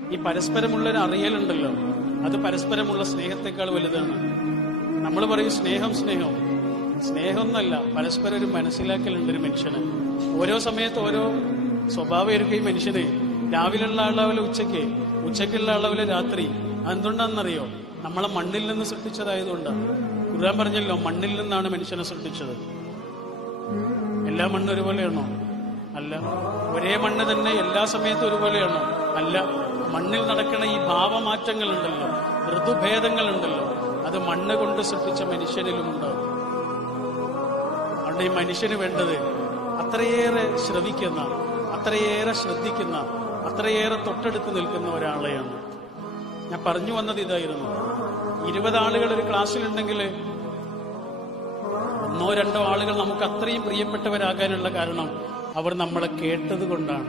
ഈ പരസ്പരമുള്ളൊരു അറിയലുണ്ടല്ലോ, അത് പരസ്പരമുള്ള സ്നേഹത്തെക്കാൾ വലുതാണ്. നമ്മൾ പറയും സ്നേഹം സ്നേഹം, സ്നേഹമൊന്നല്ല, പരസ്പരം ഒരു മനസ്സിലാക്കലുണ്ട് ഒരു മനുഷ്യന്. ഓരോ സമയത്ത് ഓരോ സ്വഭാവം ഇരിക്കും ഈ മനുഷ്യന്. രാവിലെയുള്ള അളവില് ഉച്ചയ്ക്ക്, ഉച്ചയ്ക്കുള്ള അളവില് രാത്രി. അതെന്തുകൊണ്ടാണെന്നറിയോ? നമ്മളെ മണ്ണിൽ നിന്ന് സൃഷ്ടിച്ചതായതുകൊണ്ടാണ്. ഖുർആൻ പറഞ്ഞല്ലോ, മണ്ണിൽ നിന്നാണ് മനുഷ്യനെ സൃഷ്ടിച്ചത്. എല്ലാ മണ്ണും ഒരുപോലെയാണോ? അല്ല. ഒരേ മണ്ണ് തന്നെ എല്ലാ സമയത്തും ഒരുപോലെയാണോ? അല്ല. മണ്ണിൽ നടക്കുന്ന ഈ ഭാവമാറ്റങ്ങളുണ്ടല്ലോ, ഋതുഭേദങ്ങളുണ്ടല്ലോ, അത് മണ്ണ് കൊണ്ട് സൃഷ്ടിച്ച മനുഷ്യനിലും ഉണ്ടാവും. അതുകൊണ്ട് ഈ മനുഷ്യന് വേണ്ടത് അത്രയേറെ ശ്രവിക്കുന്ന, അത്രയേറെ ശ്രദ്ധിക്കുന്ന, അത്രയേറെ തൊട്ടടുത്ത് നിൽക്കുന്ന ഒരാളെയാണ്. ഞാൻ പറഞ്ഞു വന്നത് ഇതായിരുന്നു. 20 ആളുകൾ ഒരു ക്ലാസ്സിലുണ്ടെങ്കിൽ 1-2 ആളുകൾ നമുക്ക് അത്രയും പ്രിയപ്പെട്ടവരാകാനുള്ള കാരണം അവർ നമ്മളെ കേട്ടത് കൊണ്ടാണ്.